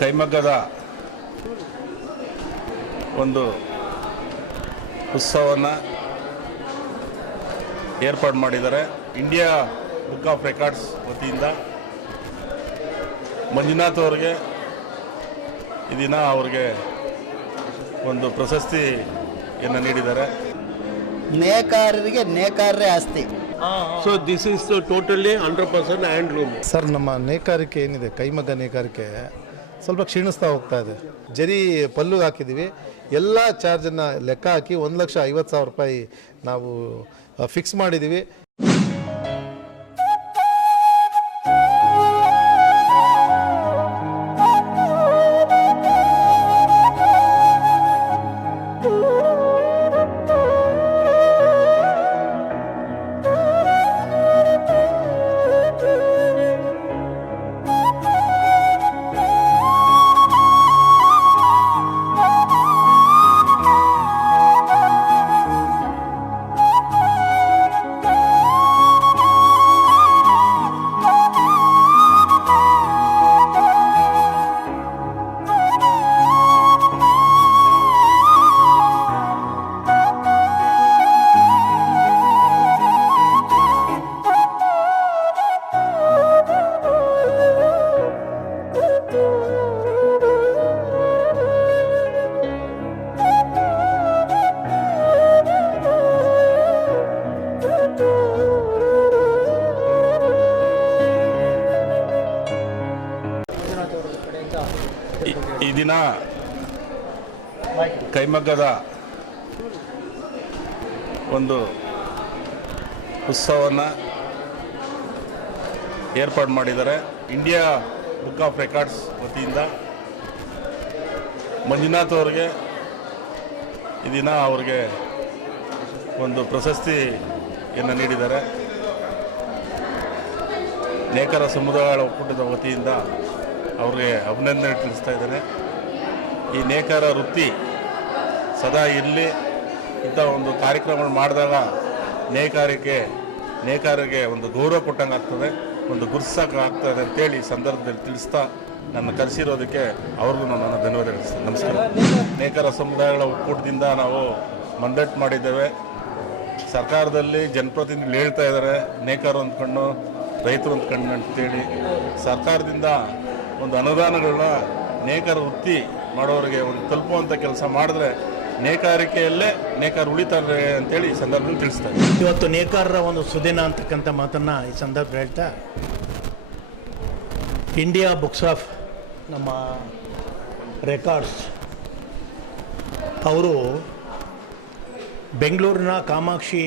ಕೈಮಗ್ಗದ ಒಂದು ಉತ್ಸವವನ್ನು ಏರ್ಪಾಡು ಮಾಡಿದ್ದಾರೆ. ಇಂಡಿಯಾ ಬುಕ್ ಆಫ್ ರೆಕಾರ್ಡ್ಸ್ ವತಿಯಿಂದ ಮಂಜುನಾಥ್ ಅವರಿಗೆ ಈ ದಿನ ಅವ್ರಿಗೆ ಒಂದು ಪ್ರಶಸ್ತಿಯನ್ನು ನೀಡಿದ್ದಾರೆ. ನೇಕಾರರಿಗೆ ನೇಕಾರರೇ ಆಸ್ತಿ. So this is totally 100% handloom. Sir, ನಮ್ಮ ನೇಕಾರಿಕೆ ಏನಿದೆ, ಕೈಮಗ್ಗ ನೇಕಾರಿಕೆ ಸ್ವಲ್ಪ ಕ್ಷೀಣಿಸ್ತಾ ಹೋಗ್ತಾ ಇದೆ. ಜರಿ ಪಲ್ಲುಗೆ ಹಾಕಿದ್ದೀವಿ, ಎಲ್ಲ ಚಾರ್ಜನ್ನು ಲೆಕ್ಕ ಹಾಕಿ 1,50,000 ರೂಪಾಯಿ ನಾವು ಫಿಕ್ಸ್ ಮಾಡಿದ್ದೀವಿ. ಈ ದಿನ ಕೈಮಗ್ಗದ ಒಂದು ಉತ್ಸವವನ್ನು ಏರ್ಪಾಡು ಮಾಡಿದ್ದಾರೆ. ಇಂಡಿಯಾ ಬುಕ್ ಆಫ್ ರೆಕಾರ್ಡ್ಸ್ ವತಿಯಿಂದ ಮಂಜುನಾಥ್ ಅವರಿಗೆ ಈ ದಿನ ಅವ್ರಿಗೆ ಒಂದು ಪ್ರಶಸ್ತಿಯನ್ನು ನೀಡಿದ್ದಾರೆ. ನೇಕಾರ ಸಮುದಾಯಗಳ ಒಕ್ಕೂಟದ ವತಿಯಿಂದ ಅವ್ರಿಗೆ ಅಭಿನಂದನೆ ತಿಳಿಸ್ತಾ ಇದ್ದೇನೆ. ಈ ನೇಕಾರ ವೃತ್ತಿ ಸದಾ ಇರಲಿ. ಇಂಥ ಒಂದು ಕಾರ್ಯಕ್ರಮ ಮಾಡಿದಾಗ ನೇಕಾರಿಗೆ ಒಂದು ಗೌರವ ಕೊಟ್ಟಂಗೆ ಆಗ್ತದೆ, ಒಂದು ಗುರ್ಸಕ್ಕೆ ಆಗ್ತದೆ ಅಂತೇಳಿ ಸಂದರ್ಭದಲ್ಲಿ ತಿಳಿಸ್ತಾ ನನ್ನ ಕರೆಸಿರೋದಕ್ಕೆ ಅವ್ರಿಗೂ ನಾನು ಧನ್ಯವಾದ ತಿಳಿಸ್ತೇನೆ. ನಮಸ್ಕಾರ. ನೇಕಾರ ಸಮುದಾಯಗಳ ಒಕ್ಕೂಟದಿಂದ ನಾವು ಮಂದಟ್ಟು ಮಾಡಿದ್ದೇವೆ. ಸರ್ಕಾರದಲ್ಲಿ ಜನಪ್ರತಿನಿಧಿಗಳು ಹೇಳ್ತಾ ಇದ್ದಾರೆ ನೇಕಾರು ಅಂದ್ಕೊಂಡು ರೈತರು ಅಂದ್ಕೊಂಡು ಅಂತೇಳಿ. ಸರ್ಕಾರದಿಂದ ಒಂದು ಅನುದಾನಗಳನ್ನ ನೇಕಾರ ವೃತ್ತಿ ಮಾಡೋರಿಗೆ ಒಂದು ತಲುಪುವಂಥ ಕೆಲಸ ಮಾಡಿದ್ರೆ ನೇಕಾರಿಕೆಯಲ್ಲೇ ನೇಕಾರ ಉಳಿತಾರೆ ಅಂತೇಳಿ ಈ ಸಂದರ್ಭದಲ್ಲಿ ತಿಳಿಸ್ತಾರೆ. ಇವತ್ತು ನೇಕಾರರ ಒಂದು ಸುದಿನ ಅಂತಕ್ಕಂಥ ಮಾತನ್ನು ಈ ಸಂದರ್ಭ ಹೇಳ್ತಾ, ಇಂಡಿಯಾ ಬುಕ್ಸ್ ಆಫ್ ನಮ್ಮ ರೆಕಾರ್ಡ್ಸ್ ಅವರು ಬೆಂಗಳೂರಿನ ಕಾಮಾಕ್ಷಿ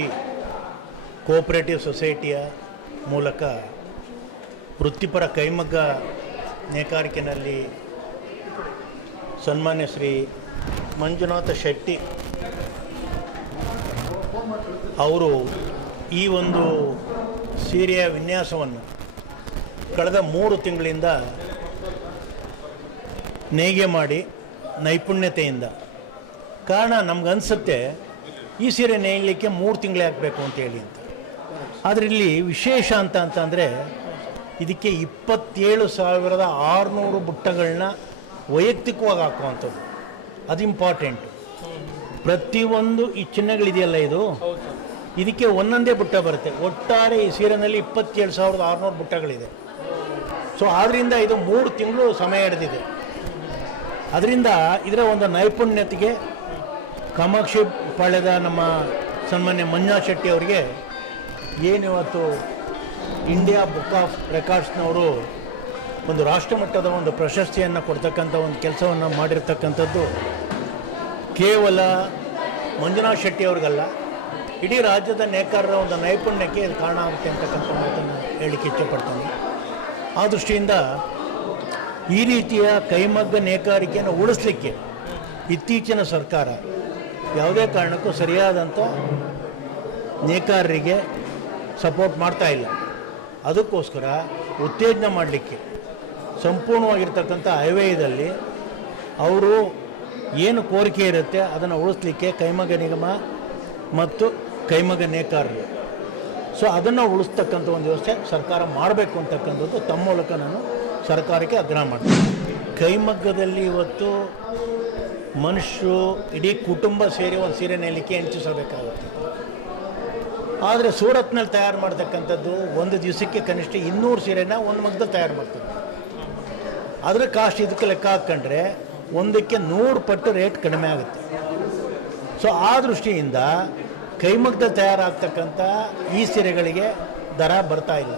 ಕೋಆಪರೇಟಿವ್ ಸೊಸೈಟಿಯ ಮೂಲಕ ವೃತ್ತಿಪರ ಕೈಮಗ್ಗ ನೇಕಾರಿಕೆಯಲ್ಲಿ ಸನ್ಮಾನ್ಯ ಶ್ರೀ ಮಂಜುನಾಥ ಶೆಟ್ಟಿ ಅವರು ಈ ಒಂದು ಸೀರೆಯ ವಿನ್ಯಾಸವನ್ನು ಕಳೆದ 3 ತಿಂಗಳಿಂದ ನೇಯ್ಗೆ ಮಾಡಿ ನೈಪುಣ್ಯತೆಯಿಂದ, ಕಾರಣ ನಮಗನ್ಸುತ್ತೆ ಈ ಸೀರೆ ನೇಯಲಿಕ್ಕೆ 3 ತಿಂಗಳೇ ಹಾಕಬೇಕು ಅಂತೇಳಿ ಅಂತ. ಆದರೆ ಇಲ್ಲಿ ವಿಶೇಷ ಅಂತಂದರೆ ಇದಕ್ಕೆ 27,600 ಬುಟ್ಟಗಳನ್ನ ವೈಯಕ್ತಿಕವಾಗಿ ಹಾಕುವಂಥದ್ದು, ಅದು ಇಂಪಾರ್ಟೆಂಟು. ಪ್ರತಿಯೊಂದು ಈ ಚಿಹ್ನೆಗಳಿದೆಯಲ್ಲ, ಇದಕ್ಕೆ ಒಂದೊಂದೇ ಬುಟ್ಟ ಬರುತ್ತೆ. ಒಟ್ಟಾರೆ ಈ ಸೀರೆನಲ್ಲಿ 27,600 ಬುಟ್ಟಗಳಿದೆ. ಸೊ ಆದ್ದರಿಂದ ಇದು 3 ತಿಂಗಳು ಸಮಯ ಹಿಡಿದಿದೆ. ಅದರಿಂದ ಇದರ ಒಂದು ನೈಪುಣ್ಯತೆಗೆ ಕಾಮಾಕ್ಷಿ ಪಾಳ್ಯದ ನಮ್ಮ ಸನ್ಮಾನ್ಯ ಮಂಜುನಾಥ್ ಶೆಟ್ಟಿ ಅವರಿಗೆ ಏನಿವತ್ತು ಇಂಡಿಯಾ ಬುಕ್ ಆಫ್ ರೆಕಾರ್ಡ್ಸ್ನವರು ಒಂದು ರಾಷ್ಟ್ರಮಟ್ಟದ ಒಂದು ಪ್ರಶಸ್ತಿಯನ್ನು ಕೊಡ್ತಕ್ಕಂಥ ಒಂದು ಕೆಲಸವನ್ನು ಮಾಡಿರ್ತಕ್ಕಂಥದ್ದು ಕೇವಲ ಮಂಜುನಾಥ್ ಶೆಟ್ಟಿ ಅವ್ರಿಗಲ್ಲ, ಇಡೀ ರಾಜ್ಯದ ನೇಕಾರರ ಒಂದು ನೈಪುಣ್ಯಕ್ಕೆ ಇದು ಕಾರಣ ಆಗುತ್ತೆ ಅಂತಕ್ಕಂಥ ಮಾತನ್ನು ಹೇಳಲಿಕ್ಕೆ ಇಚ್ಛೆಪಡ್ತಾನೆ. ಆ ದೃಷ್ಟಿಯಿಂದ ಈ ರೀತಿಯ ಕೈಮಗ್ಗ ನೇಕಾರಿಕೆಯನ್ನು ಉಳಿಸ್ಲಿಕ್ಕೆ ಇತ್ತೀಚಿನ ಸರ್ಕಾರ ಯಾವುದೇ ಕಾರಣಕ್ಕೂ ಸರಿಯಾದಂಥ ನೇಕಾರರಿಗೆ ಸಪೋರ್ಟ್ ಮಾಡ್ತಾ ಇಲ್ಲ. ಅದಕ್ಕೋಸ್ಕರ ಉತ್ತೇಜನ ಮಾಡಲಿಕ್ಕೆ ಸಂಪೂರ್ಣವಾಗಿರ್ತಕ್ಕಂಥ ಹೈವೇದಲ್ಲಿ ಅವರು ಏನು ಕೋರಿಕೆ ಇರುತ್ತೆ ಅದನ್ನು ಉಳಿಸ್ಲಿಕ್ಕೆ ಕೈಮಗ್ಗ ನಿಗಮ ಮತ್ತು ಕೈಮಗ್ಗ ನೇಕಾರರು, ಸೊ ಅದನ್ನು ಉಳಿಸ್ತಕ್ಕಂಥ ಒಂದು ವ್ಯವಸ್ಥೆ ಸರ್ಕಾರ ಮಾಡಬೇಕು ಅಂತಕ್ಕಂಥದ್ದು ತಮ್ಮ ಮೂಲಕ ನಾನು ಸರ್ಕಾರಕ್ಕೆ ಆಗ್ರಹ ಮಾಡ್ತೀವಿ. ಕೈಮಗ್ಗದಲ್ಲಿ ಇವತ್ತು ಮನುಷ್ಯರು ಇಡೀ ಕುಟುಂಬ ಸೇರಿ ಒಂದು ಸೀರೆ ನೇಯಲಿಕ್ಕೆ ಹೆಂಚಿಸಬೇಕಾಗುತ್ತೆ. ಆದರೆ ಸೂರತ್ನಲ್ಲಿ ತಯಾರು ಮಾಡ್ತಕ್ಕಂಥದ್ದು ಒಂದು ದಿವಸಕ್ಕೆ ಕನಿಷ್ಠ 200 ಸೀರೆನ ಒಂದು ಮಗ್ಗದಲ್ಲಿ ತಯಾರು ಮಾಡ್ತಾರೆ. ಅದರ ಕಾಸ್ಟ್ ಇದಕ್ಕೆ ಲೆಕ್ಕ ಹಾಕ್ಕೊಂಡ್ರೆ ಒಂದಕ್ಕೆ 100 ಪಟ್ಟು ರೇಟ್ ಕಡಿಮೆ ಆಗುತ್ತೆ. ಸೊ ಆ ದೃಷ್ಟಿಯಿಂದ ಕೈಮಗ್ಗದಲ್ಲಿ ತಯಾರಾಗ್ತಕ್ಕಂಥ ಈ ಸೀರೆಗಳಿಗೆ ದರ ಬರ್ತಾ ಇಲ್ಲ.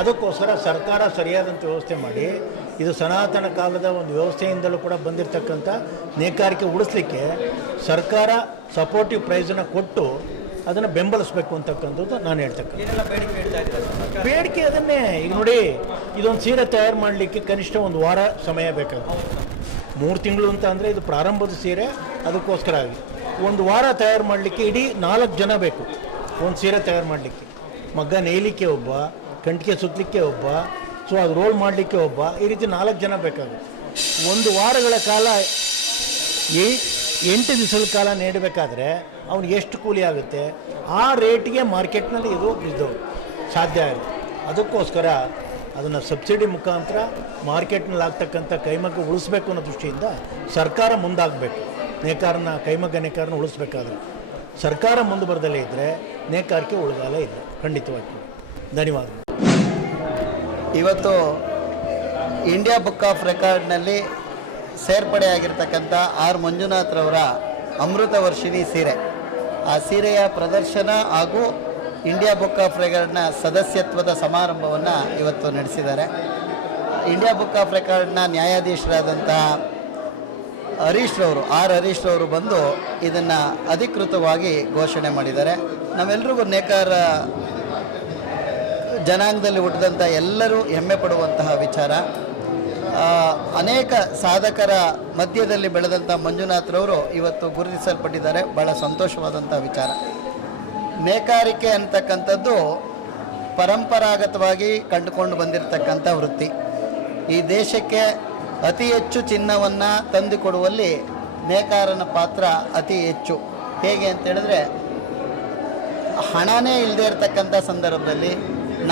ಅದಕ್ಕೋಸ್ಕರ ಸರ್ಕಾರ ಸರಿಯಾದಂಥ ವ್ಯವಸ್ಥೆ ಮಾಡಿ, ಇದು ಸನಾತನ ಕಾಲದ ಒಂದು ವ್ಯವಸ್ಥೆಯಿಂದಲೂ ಕೂಡ ಬಂದಿರತಕ್ಕಂಥ ನೇಕಾರಿಕೆ ಉಳಿಸ್ಲಿಕ್ಕೆ ಸರ್ಕಾರ ಸಪೋರ್ಟಿವ್ ಪ್ರೈಸನ್ನು ಕೊಟ್ಟು ಅದನ್ನು ಬೆಂಬಲಿಸಬೇಕು ಅಂತಕ್ಕಂಥದ್ದು ನಾನು ಹೇಳ್ತಕ್ಕಂಥ ಬೇಡಿಕೆ. ಅದನ್ನೇ ಈಗ ನೋಡಿ, ಇದೊಂದು ಸೀರೆ ತಯಾರು ಮಾಡಲಿಕ್ಕೆ ಕನಿಷ್ಠ 1 ವಾರ ಸಮಯ ಬೇಕಾಗುತ್ತೆ. 3 ತಿಂಗಳು ಅಂತ ಅಂದರೆ ಇದು ಪ್ರಾರಂಭದ ಸೀರೆ, ಅದಕ್ಕೋಸ್ಕರ ಆಗಿ 1 ವಾರ ತಯಾರು ಮಾಡಲಿಕ್ಕೆ ಇಡೀ 4 ಜನ ಬೇಕು ಒಂದು ಸೀರೆ ತಯಾರು ಮಾಡಲಿಕ್ಕೆ. ಮಗ್ಗ ನೇಯಲಿಕ್ಕೆ ಒಬ್ಬ, ಕಂಟಿಗೆ ಸುತ್ತಲಿಕ್ಕೆ ಒಬ್ಬ, ಸೊ ಅದು ರೋಲ್ ಮಾಡಲಿಕ್ಕೆ ಒಬ್ಬ, ಈ ರೀತಿ 4 ಜನ ಬೇಕಾಗುತ್ತೆ. 1 ವಾರಗಳ ಕಾಲ 8 ದಿವಸಗಳ ಕಾಲ ನೀಡಬೇಕಾದ್ರೆ ಅವ್ನಿಗೆ ಎಷ್ಟು ಕೂಲಿ ಆಗುತ್ತೆ? ಆ ರೇಟಿಗೆ ಮಾರ್ಕೆಟ್ನಲ್ಲಿ ಇದು ಸಾಧ್ಯ ಆಗುತ್ತೆ. ಅದಕ್ಕೋಸ್ಕರ ಅದನ್ನು ಸಬ್ಸಿಡಿ ಮುಖಾಂತರ ಮಾರ್ಕೆಟ್ನಲ್ಲಿ ಆಗ್ತಕ್ಕಂಥ ಕೈಮಗ್ಗ ಉಳಿಸ್ಬೇಕು ಅನ್ನೋ ದೃಷ್ಟಿಯಿಂದ ಸರ್ಕಾರ ಮುಂದಾಗಬೇಕು. ಕೈಮಗ್ಗ ನೇಕಾರನ ಉಳಿಸ್ಬೇಕಾದ್ರೆ ಸರ್ಕಾರ ಮುಂದೆ ಬರದಲ್ಲೇ ಇದ್ದರೆ ನೇಕಾರಿಕೆ ಉಳಿಗಾಲ ಇಲ್ಲ, ಖಂಡಿತವಾಗಿ. ಧನ್ಯವಾದಗಳು. ಇವತ್ತು ಇಂಡಿಯಾ ಬುಕ್ ಆಫ್ ರೆಕಾರ್ಡ್ನಲ್ಲಿ ಸೇರ್ಪಡೆಯಾಗಿರ್ತಕ್ಕಂಥ ಆರ್ ಮಂಜುನಾಥ್ರವರ ಅಮೃತ ವರ್ಷಿಣಿ ಸೀರೆ, ಆ ಸೀರೆಯ ಪ್ರದರ್ಶನ ಹಾಗೂ ಇಂಡಿಯಾ ಬುಕ್ ಆಫ್ ರೆಕಾರ್ಡ್ನ ಸದಸ್ಯತ್ವದ ಸಮಾರಂಭವನ್ನು ಇವತ್ತು ನಡೆಸಿದ್ದಾರೆ. ಇಂಡಿಯಾ ಬುಕ್ ಆಫ್ ರೆಕಾರ್ಡ್ನ ನ್ಯಾಯಾಧೀಶರಾದಂಥ ಹರೀಶ್ ರವರು ಬಂದು ಇದನ್ನು ಅಧಿಕೃತವಾಗಿ ಘೋಷಣೆ ಮಾಡಿದ್ದಾರೆ. ನಾವೆಲ್ಲರಿಗೂ ನೇಕಾರ ಜನಾಂಗದಲ್ಲಿ ಹುಟ್ಟಿದಂಥ ಎಲ್ಲರೂ ಹೆಮ್ಮೆ ಪಡುವಂತಹ ವಿಚಾರ. ಅನೇಕ ಸಾಧಕರ ಮಧ್ಯದಲ್ಲಿ ಬೆಳೆದಂಥ ಮಂಜುನಾಥ್ರವರು ಇವತ್ತು ಗುರುತಿಸಲ್ಪಟ್ಟಿದ್ದಾರೆ. ಭಾಳ ಸಂತೋಷವಾದಂಥ ವಿಚಾರ. ನೇಕಾರಿಕೆ ಅಂತಕ್ಕಂಥದ್ದು ಪರಂಪರಾಗತವಾಗಿ ಕಂಡುಕೊಂಡು ಬಂದಿರತಕ್ಕಂಥ ವೃತ್ತಿ. ಈ ದೇಶಕ್ಕೆ ಅತಿ ಹೆಚ್ಚು ಚಿನ್ನವನ್ನು ತಂದುಕೊಡುವಲ್ಲಿ ನೇಕಾರನ ಪಾತ್ರ ಅತಿ ಹೆಚ್ಚು. ಹೇಗೆ ಅಂತೇಳಿದ್ರೆ, ಹಣನೇ ಇಲ್ಲದೆ ಇರತಕ್ಕಂಥ ಸಂದರ್ಭದಲ್ಲಿ,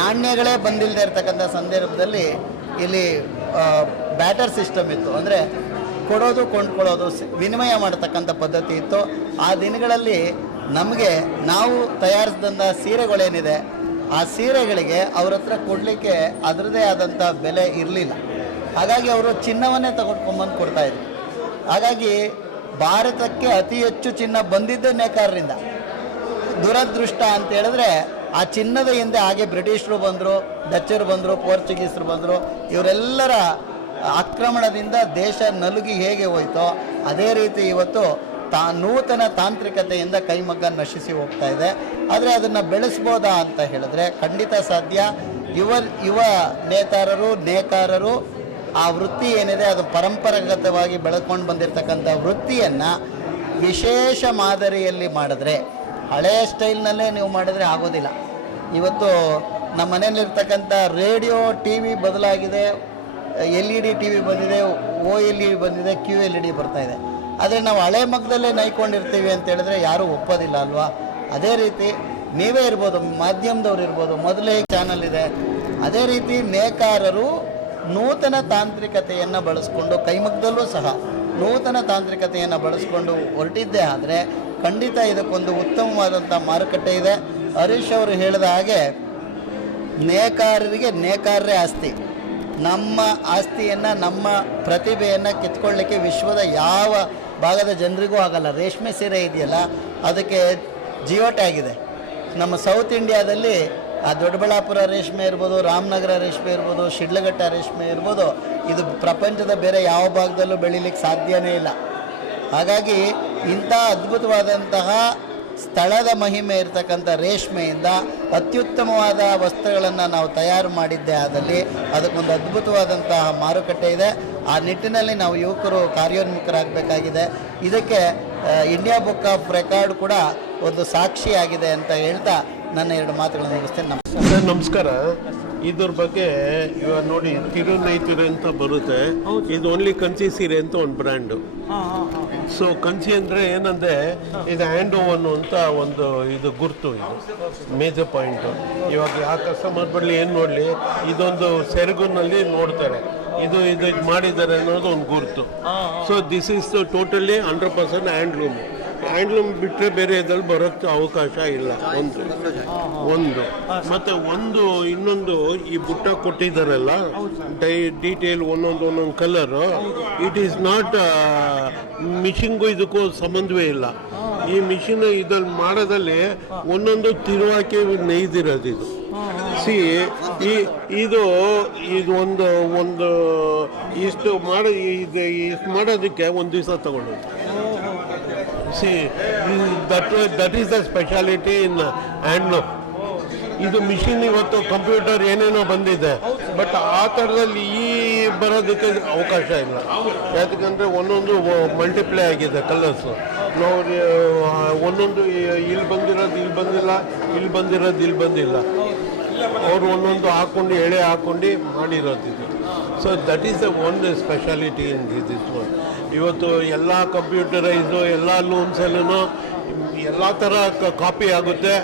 ನಾಣ್ಯಗಳೇ ಬಂದಿಲ್ಲದೆ ಇರತಕ್ಕಂಥ ಸಂದರ್ಭದಲ್ಲಿ ಇಲ್ಲಿ ಬ್ಯಾಟರ್ ಸಿಸ್ಟಮ್ ಇತ್ತು. ಅಂದರೆ ಕೊಡೋದು ಕೊಂಡ್ಕೊಳ್ಳೋದು, ವಿನಿಮಯ ಮಾಡತಕ್ಕಂಥ ಪದ್ಧತಿ ಇತ್ತು. ಆ ದಿನಗಳಲ್ಲಿ ನಮಗೆ ನಾವು ತಯಾರಿಸಿದಂಥ ಸೀರೆಗಳೇನಿದೆ, ಆ ಸೀರೆಗಳಿಗೆ ಅವ್ರ ಹತ್ರ ಕೊಡಲಿಕ್ಕೆ ಅದರದೇ ಆದಂಥ ಬೆಲೆ ಇರಲಿಲ್ಲ. ಹಾಗಾಗಿ ಅವರು ಚಿನ್ನವನ್ನೇ ತಗೊಂಡ್ಕೊಂಬಂದು ಕೊಡ್ತಾಯಿದ್ರು. ಹಾಗಾಗಿ ಭಾರತಕ್ಕೆ ಅತಿ ಹೆಚ್ಚು ಚಿನ್ನ ಬಂದಿದ್ದೇ ನೇಕಾರರಿಂದ. ದುರದೃಷ್ಟ ಅಂತ ಹೇಳಿದ್ರೆ, ಆ ಚಿನ್ನದ ಹಿಂದೆ ಹಾಗೆ ಬ್ರಿಟಿಷರು ಬಂದರು, ಡಚ್ಚರು ಬಂದರು, ಪೋರ್ಚುಗೀಸರು ಬಂದರು. ಇವರೆಲ್ಲರ ಆಕ್ರಮಣದಿಂದ ದೇಶ ನಲುಗಿ ಹೇಗೆ ಹೋಯ್ತೋ ಅದೇ ರೀತಿ ಇವತ್ತು ನೂತನ ತಾಂತ್ರಿಕತೆಯಿಂದ ಕೈಮಗ್ಗ ನಶಿಸಿ ಹೋಗ್ತಾ ಇದೆ. ಆದರೆ ಅದನ್ನು ಬೆಳೆಸ್ಬೋದಾ ಅಂತ ಹೇಳಿದ್ರೆ ಖಂಡಿತ ಸಾಧ್ಯ. ಯುವ ನೇಕಾರರು ಆ ವೃತ್ತಿ ಏನಿದೆ ಅದು ಪರಂಪರಾಗತವಾಗಿ ಬೆಳೆದುಕೊಂಡು ಬಂದಿರತಕ್ಕಂಥ ವೃತ್ತಿಯನ್ನು ವಿಶೇಷ ಮಾದರಿಯಲ್ಲಿ ಮಾಡಿದ್ರೆ, ಹಳೆಯ ಸ್ಟೈಲ್ನಲ್ಲೇ ನೀವು ಮಾಡಿದ್ರೆ ಆಗೋದಿಲ್ಲ. ಇವತ್ತು ನಮ್ಮ ಮನೆಯಲ್ಲಿರ್ತಕ್ಕಂಥ ರೇಡಿಯೋ, ಟಿ ವಿ ಬದಲಾಗಿದೆ, LED ಟಿ ವಿ ಬಂದಿದೆ, OLED ಬಂದಿದೆ, QLED ಬರ್ತಾಯಿದೆ. ಆದರೆ ನಾವು ಹಳೆ ಮಗ್ಗದಲ್ಲೇ ನೈಕೊಂಡಿರ್ತೀವಿ ಅಂತ ಹೇಳಿದ್ರೆ ಯಾರೂ ಒಪ್ಪೋದಿಲ್ಲ ಅಲ್ವಾ? ಅದೇ ರೀತಿ ನೀವೇ ಇರ್ಬೋದು, ಮಾಧ್ಯಮದವ್ರು ಇರ್ಬೋದು, ಮೊದಲೇ ಚಾನಲ್ ಇದೆ. ಅದೇ ರೀತಿ ನೇಕಾರರು ನೂತನ ತಾಂತ್ರಿಕತೆಯನ್ನು ಬಳಸ್ಕೊಂಡು, ಕೈಮಗ್ಗದಲ್ಲೂ ಸಹ ನೂತನ ತಾಂತ್ರಿಕತೆಯನ್ನು ಬಳಸ್ಕೊಂಡು ಹೊರಟಿದ್ದೇ ಆದರೆ ಖಂಡಿತ ಇದಕ್ಕೊಂದು ಉತ್ತಮವಾದಂಥ ಮಾರುಕಟ್ಟೆ ಇದೆ. ಹರೀಶ್ ಅವರು ಹೇಳಿದ ಹಾಗೆ ನೇಕಾರರಿಗೆ ನೇಕಾರರೇ ಆಸ್ತಿ. ನಮ್ಮ ಆಸ್ತಿಯನ್ನು, ನಮ್ಮ ಪ್ರತಿಭೆಯನ್ನು ಕಿತ್ಕೊಳ್ಳಿಕ್ಕೆ ವಿಶ್ವದ ಯಾವ ಭಾಗದ ಜನರಿಗೂ ಆಗಲ್ಲ. ರೇಷ್ಮೆ ಸೀರೆ ಇದೆಯಲ್ಲ, ಅದಕ್ಕೆ ಜಿಯೋ ಟ್ಯಾಗ್ ಇದೆ. ನಮ್ಮ ಸೌತ್ ಇಂಡಿಯಾದಲ್ಲಿ ಆ ದೊಡ್ಡಬಳ್ಳಾಪುರ ರೇಷ್ಮೆ ಇರ್ಬೋದು, ರಾಮನಗರ ರೇಷ್ಮೆ ಇರ್ಬೋದು, ಶಿಡ್ಲಘಟ್ಟ ರೇಷ್ಮೆ ಇರ್ಬೋದು, ಇದು ಪ್ರಪಂಚದ ಬೇರೆ ಯಾವ ಭಾಗದಲ್ಲೂ ಬೆಳೀಲಿಕ್ಕೆ ಸಾಧ್ಯನೇ ಇಲ್ಲ. ಹಾಗಾಗಿ ಇಂಥ ಅದ್ಭುತವಾದಂತಹ ಸ್ಥಳದ ಮಹಿಮೆ ಇರತಕ್ಕಂಥ ರೇಷ್ಮೆಯಿಂದ ಅತ್ಯುತ್ತಮವಾದ ವಸ್ತ್ರಗಳನ್ನು ನಾವು ತಯಾರು ಮಾಡಿದ್ದೇ ಆದಲ್ಲಿ ಅದಕ್ಕೊಂದು ಅದ್ಭುತವಾದಂತಹ ಮಾರುಕಟ್ಟೆ ಇದೆ. ಆ ನಿಟ್ಟಿನಲ್ಲಿ ನಾವು ಯುವಕರು ಕಾರ್ಯೋನ್ಮುಖರಾಗಬೇಕಾಗಿದೆ. ಇದಕ್ಕೆ ಇಂಡಿಯಾ ಬುಕ್ ಆಫ್ ರೆಕಾರ್ಡ್ ಕೂಡ ಒಂದು ಸಾಕ್ಷಿಯಾಗಿದೆ ಅಂತ ಹೇಳ್ತಾ ನನ್ನ 2 ಮಾತುಗಳನ್ನು ಮುಗಿಸ್ತೇನೆ. ಸರ್ ನಮಸ್ಕಾರ. ಇದ್ರ ಬಗ್ಗೆ ಇವಾಗ ನೋಡಿ, ತಿರುನೈತಿರೆ ಅಂತ ಬರುತ್ತೆ. ಇದು ಓನ್ಲಿ ಕಂಚಿ ಸೀರೆ ಅಂತ ಒಂದು ಬ್ರ್ಯಾಂಡು. ಸೊ ಕಂಚಿ ಅಂದರೆ ಏನಂದರೆ ಇದು ಹ್ಯಾಂಡ್ ಓವನ್ ಅಂತ ಒಂದು ಇದು ಗುರುತು, ಇದು ಮೇಜರ್ ಪಾಯಿಂಟು. ಇವಾಗ ಯಾವ ಕಸ್ಟಮರ್ ಬರಲಿ ಏನು ನೋಡಲಿ, ಇದೊಂದು ಸೆರಗುನಲ್ಲಿ ನೋಡ್ತಾರೆ. ಇದು ಮಾಡಿದ್ದಾರೆ ಅನ್ನೋದು ಒಂದು ಗುರುತು. So this is totally 100% handloom. Handloom ಬಿಟ್ಟರೆ ಬೇರೆ ಇದ್ರಲ್ಲಿ ಬರೋಕ್ಕೆ ಅವಕಾಶ ಇಲ್ಲ. ಒಂದು ಮತ್ತೆ ಇನ್ನೊಂದು ಈ ಬುಟ್ಟ ಕೊಟ್ಟಿದ್ದಾರಲ್ಲ ಡೀಟೇಲ್ ಒಂದೊಂದು ಕಲರು, ಇಟ್ ಈಸ್ ನಾಟ್ ಮಿಷಿನ್ಗೂ ಇದಕ್ಕೂ ಸಂಬಂಧವೇ ಇಲ್ಲ. ಈ ಮಿಷಿನ್ ಇದ್ರಲ್ಲಿ ಮಾಡೋದಲ್ಲಿ ಒಂದೊಂದು ತಿರುವಾಕಿ ನೇಯ್ದಿರೋದು ಇದು. ಸಿ ಇದು ಒಂದು ಇಷ್ಟು ಮಾಡೋದಕ್ಕೆ ಒಂದು ದಿವಸ ತಗೊಂಡು. See that is the speciality in handloom. ಇದು ಮಿಷಿನ್ ಇವತ್ತು ಕಂಪ್ಯೂಟರ್ ಏನೇನೋ ಬಂದಿದೆ, ಬಟ್ ಆ ಥರದಲ್ಲಿ ಬರೋದಕ್ಕೆ ಅವಕಾಶ ಇಲ್ಲ. ಯಾಕಂದರೆ ಒಂದೊಂದು ಮಲ್ಟಿಪ್ಲೈ ಆಗಿದೆ ಕಲರ್ಸು. ನಾವು ಒಂದೊಂದು ಇಲ್ಲಿ ಬಂದಿರೋದು ಇಲ್ಲಿ ಬಂದಿಲ್ಲ, ಇಲ್ಲಿ ಬಂದಿರೋದು ಇಲ್ಲಿ ಬಂದಿಲ್ಲ. ಅವರು ಒಂದೊಂದು ಎಳೆ ಹಾಕ್ಕೊಂಡು ಮಾಡಿರೋದಿದು. ಸೊ ದಟ್ ಈಸ್ ದ ಒಂದು ಸ್ಪೆಷಾಲಿಟಿ ಇನ್ ದಿಸ್ ಒನ್. ಇವತ್ತು ಎಲ್ಲ ಕಂಪ್ಯೂಟರೈಸು ಎಲ್ಲ ಲೂಮ್ಸಲ್ಲೂ ಎಲ್ಲ ಥರ ಕಾಪಿ ಆಗುತ್ತೆ.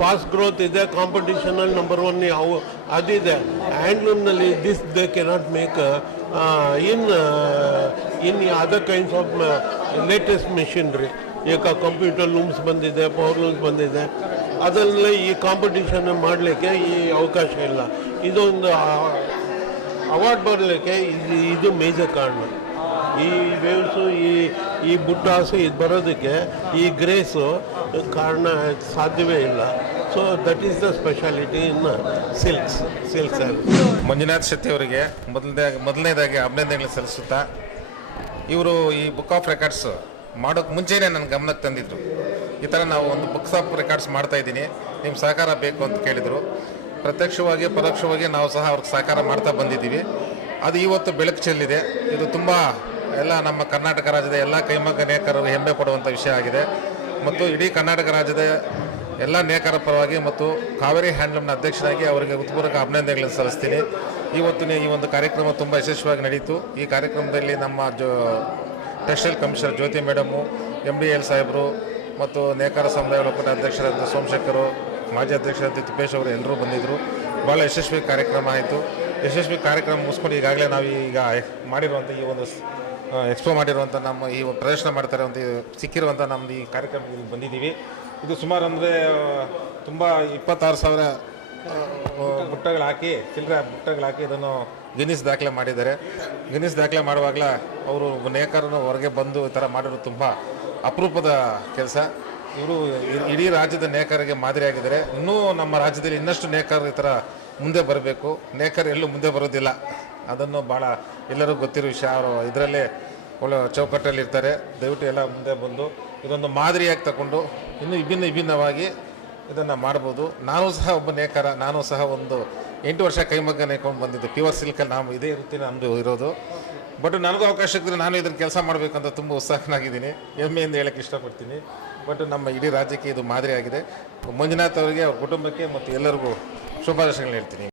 ಫಾಸ್ಟ್ ಗ್ರೋತ್ ಇದೆ, ಕಾಂಪಿಟೇಷನಲ್ಲಿ ನಂಬರ್ 1 ಅದಿದೆ. ಹ್ಯಾಂಡ್ಲೂಮ್ನಲ್ಲಿ they cannot make in other kinds of latest machinery. ಈಗ ಕಂಪ್ಯೂಟರ್ ಲೂಮ್ಸ್ ಬಂದಿದೆ, ಪವರ್ ಲೂಮ್ಸ್ ಬಂದಿದೆ. ಅದರಲ್ಲಿ ಈ ಕಾಂಪಿಟೇಷನ್ ಮಾಡಲಿಕ್ಕೆ ಈ ಅವಕಾಶ ಇಲ್ಲ. ಇದೊಂದು ಅವಾರ್ಡ್ ಬರಲಿಕ್ಕೆ ಇದು ಮೇಜರ್ ಕಾರಣ. ಈ ವೇವ್ಸು ಈ ಬುಟ್ಟಾಸು ಇದು ಬರೋದಕ್ಕೆ ಈ ಗ್ರೇಸು ಕಾರಣ ಸಾಧ್ಯವೇ ಇಲ್ಲ. So that is the speciality in silks. Manjunath Shetty ಅವರಿಗೆ ಮೊದಲನೇದಾಗಿ ಅಭಿನಂದನೆಗಳು ಸಲ್ಲಿಸುತ್ತಾ, ಇವರು ಈ ಬುಕ್ ಆಫ್ ರೆಕಾರ್ಡ್ಸ್ ಮಾಡೋಕ್ಕೆ ಮುಂಚೆನೇ ನನ್ನ ಗಮನಕ್ಕೆ ತಂದಿದ್ರು. ಈ ಥರ ನಾವು ಒಂದು ಬುಕ್ಸ್ ಆಫ್ ರೆಕಾರ್ಡ್ಸ್ ಮಾಡ್ತಾಯಿದ್ದೀನಿ, ನಿಮ್ಮ ಸಹಕಾರ ಬೇಕು ಅಂತ ಕೇಳಿದರು. ಪ್ರತ್ಯಕ್ಷವಾಗಿ ಪರೋಕ್ಷವಾಗಿ ನಾವು ಸಹ ಅವ್ರಿಗೆ ಸಹಕಾರ ಮಾಡ್ತಾ ಬಂದಿದ್ದೀವಿ. ಅದು ಇವತ್ತು ಬೆಳಕು ಚೆಲ್ಲಿದೆ. ಇದು ತುಂಬ ಎಲ್ಲ ನಮ್ಮ ಕರ್ನಾಟಕ ರಾಜ್ಯದ ಎಲ್ಲ ಕೈಮಗ್ಗ ನೇಕಾರರು ಹೆಮ್ಮೆ ಪಡುವಂಥ ವಿಷಯ ಆಗಿದೆ. ಮತ್ತು ಇಡೀ ಕರ್ನಾಟಕ ರಾಜ್ಯದ ಎಲ್ಲ ನೇಕಾರ ಪರವಾಗಿ ಮತ್ತು ಕಾವೇರಿ ಹ್ಯಾಂಡ್ಲೂಮ್ನ ಅಧ್ಯಕ್ಷರಾಗಿ ಅವರಿಗೆ ಹೃತ್ಪೂರ್ವಕ ಅಭಿನಂದನೆಗಳನ್ನು ಸಲ್ಲಿಸ್ತೀನಿ. ಇವತ್ತಿನ ಈ ಒಂದು ಕಾರ್ಯಕ್ರಮ ತುಂಬ ಯಶಸ್ವಿಯಾಗಿ ನಡೀತು. ಈ ಕಾರ್ಯಕ್ರಮದಲ್ಲಿ ನಮ್ಮ ಟೆಕ್ಸ್ಟೈಲ್ ಕಮಿಷನರ್ ಜ್ಯೋತಿ ಮೇಡಮು, MDL ಸಾಹೇಬರು ಮತ್ತು ನೇಕಾರ ಸಮುದಾಯ ಒಕ್ಕೂಟ ಅಧ್ಯಕ್ಷರಾದ ಸೋಮಶೇಖರು, ಮಾಜಿ ಅಧ್ಯಕ್ಷರಾದ ತಿಪ್ಪೇಶ್ ಅವರು ಎಲ್ಲರೂ ಬಂದಿದ್ದರು. ಭಾಳ ಯಶಸ್ವಿ ಕಾರ್ಯಕ್ರಮ ಆಯಿತು. ಯಶಸ್ವಿ ಕಾರ್ಯಕ್ರಮ ಮುಗಿಸ್ಕೊಂಡು ಈಗಾಗಲೇ ನಾವು ಈಗ ಮಾಡಿರುವಂಥ ಈ ಒಂದು ಎಕ್ಸ್ಪೋ ಮಾಡಿರುವಂಥ ನಮ್ಮ ಈ ಪ್ರದರ್ಶನ ಮಾಡ್ತಾರೆ ಅಂತ ಸಿಕ್ಕಿರುವಂಥ ನಮ್ಮದು ಈ ಕಾರ್ಯಕ್ರಮದಲ್ಲಿ ಬಂದಿದ್ದೀವಿ. ಇದು ಸುಮಾರು ಅಂದರೆ ತುಂಬ 26,000 ಬುಟ್ಟಗಳು ಹಾಕಿ ಚಿಲ್ಲರೆ ಬುಟ್ಟಗಳು ಹಾಕಿ ಇದನ್ನು ಗಿನ್ನಿಸ್ ದಾಖಲೆ ಮಾಡಿದ್ದಾರೆ. ಗಿನ್ನಿಸ್ ದಾಖಲೆ ಮಾಡುವಾಗಲ ಅವರು ನೇಕಾರರು ಹೊರಗೆ ಬಂದು ಈ ಥರ ಮಾಡಿರೋದು ತುಂಬ ಅಪರೂಪದ ಕೆಲಸ. ಇವರು ಇಡೀ ರಾಜ್ಯದ ನೇಕಾರರಿಗೆ ಮಾದರಿಯಾಗಿದ್ದಾರೆ. ಇನ್ನೂ ನಮ್ಮ ರಾಜ್ಯದಲ್ಲಿ ಇನ್ನಷ್ಟು ನೇಕಾರರು ಈ ಥರ ಮುಂದೆ ಬರಬೇಕು. ನೇಕಾರರು ಎಲ್ಲೂ ಮುಂದೆ ಬರೋದಿಲ್ಲ, ಅದನ್ನು ಭಾಳ ಎಲ್ಲರಿಗೂ ಗೊತ್ತಿರೋ ವಿಷಯ. ಅವರು ಇದರಲ್ಲೇ ಒಳ್ಳೆ ಚೌಕಟ್ಟಲ್ಲಿ ಇರ್ತಾರೆ. ದಯವಿಟ್ಟು ಎಲ್ಲ ಮುಂದೆ ಬಂದು ಇದೊಂದು ಮಾದರಿಯಾಗಿ ತಗೊಂಡು ಇನ್ನೂ ವಿಭಿನ್ನವಾಗಿ ಇದನ್ನು ಮಾಡ್ಬೋದು. ನಾನು ಸಹ ಒಬ್ಬ ನೇಕಾರ, ನಾನು ಸಹ ಒಂದು 8 ವರ್ಷ ಕೈಮಗ್ಗ ನೇಕೊಂಡು ಬಂದಿದ್ದೆ. ಪ್ಯೂರ್ ಸಿಲ್ಕಲ್ಲಿ ನಾವು ಇದೇ ರೀತಿ ನಮ್ಮದು ಇರೋದು. ಬಟ್ ನನಗೂ ಅವಕಾಶ ಇದ್ದರೆ ನಾನು ಇದನ್ನು ಕೆಲಸ ಮಾಡಬೇಕಂತ ತುಂಬ ಉತ್ಸಾಹನಾಗಿದ್ದೀನಿ, ಹೆಮ್ಮೆಯಿಂದ ಹೇಳೋಕ್ಕೆ ಇಷ್ಟಪಡ್ತೀನಿ. ಬಟ್ ನಮ್ಮ ಇಡೀ ರಾಜ್ಯಕ್ಕೆ ಇದು ಮಾದರಿಯಾಗಿದೆ. ಮಂಜುನಾಥ್ ಅವರಿಗೆ, ಅವ್ರ ಕುಟುಂಬಕ್ಕೆ ಮತ್ತು ಎಲ್ಲರಿಗೂ ಶುಭಾಶಯಗಳನ್ನ ಹೇಳ್ತೀನಿ.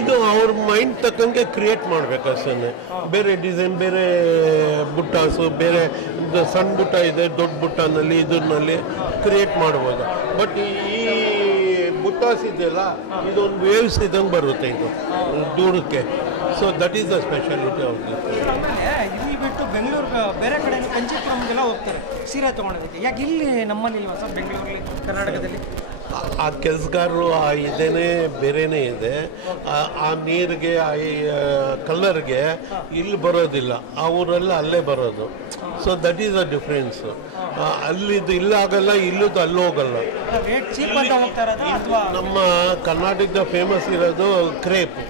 ಇದು ಅವ್ರ ಮೈಂಡ್ ತಕ್ಕಂಗೆ ಕ್ರಿಯೇಟ್ ಮಾಡಬೇಕು ಅಷ್ಟೇ. ಬೇರೆ ಡಿಸೈನ್, ಬೇರೆ ಬುಟ್ಟಾಸು, ಬೇರೆ ಸಣ್ಣ ಬುಟ್ಟ ಇದೆ, ದೊಡ್ಡ ಬುಟ್ಟನಲ್ಲಿ ಇದರಲ್ಲಿ ಕ್ರಿಯೇಟ್ ಮಾಡ್ಬೋದು. ಬಟ್ ಈ ಬುಟ್ಟಾಸ್ ಇದೆಯಲ್ಲ, ಇದೊಂದು ವೇವ್ಸ್ ಇದಂಗೆ ಬರುತ್ತೆ ಇದು ದೂರಕ್ಕೆ. So that is the speciality of this. ಇಲ್ಲಿ ಬಿಟ್ಟು ಬೆಂಗಳೂರು ಬೇರೆ ಕಡೆ ಕಂಚಿಪುರಮ್ಗೆಲ್ಲ ಹೋಗ್ತಾರೆ ಸೀರೆ ತೊಗೊಳೋದಕ್ಕೆ. ಯಾಕೆ ಇಲ್ಲಿ ನಮ್ಮಲ್ಲಿ ಇಲ್ವಾ ಸರ್, ಬೆಂಗಳೂರಲ್ಲಿ, ಕರ್ನಾಟಕದಲ್ಲಿ? ಆ ಕೆಲಸಗಾರರು ಇದೇನೇ ಬೇರೆಯೇ ಇದೆ. ಆ ನೀರಿಗೆ, ಆ ಕಲರ್ಗೆ ಇಲ್ಲಿ ಬರೋದಿಲ್ಲ, ಆ ಊರೆಲ್ಲ ಅಲ್ಲೇ ಬರೋದು. So that is the difference. ಅಲ್ಲಿದ್ದು ಇಲ್ಲಾಗಲ್ಲ, ಇಲ್ಲದ್ದು ಅಲ್ಲೂ ಹೋಗಲ್ಲ. ರೇಟ್ ಚೀಪ್ ಅಂತ ಹೋಗ್ತಾರೆ ಅಥವಾ? ನಮ್ಮ ಕರ್ನಾಟಕದ ಫೇಮಸ್ ಇರೋದು crepe.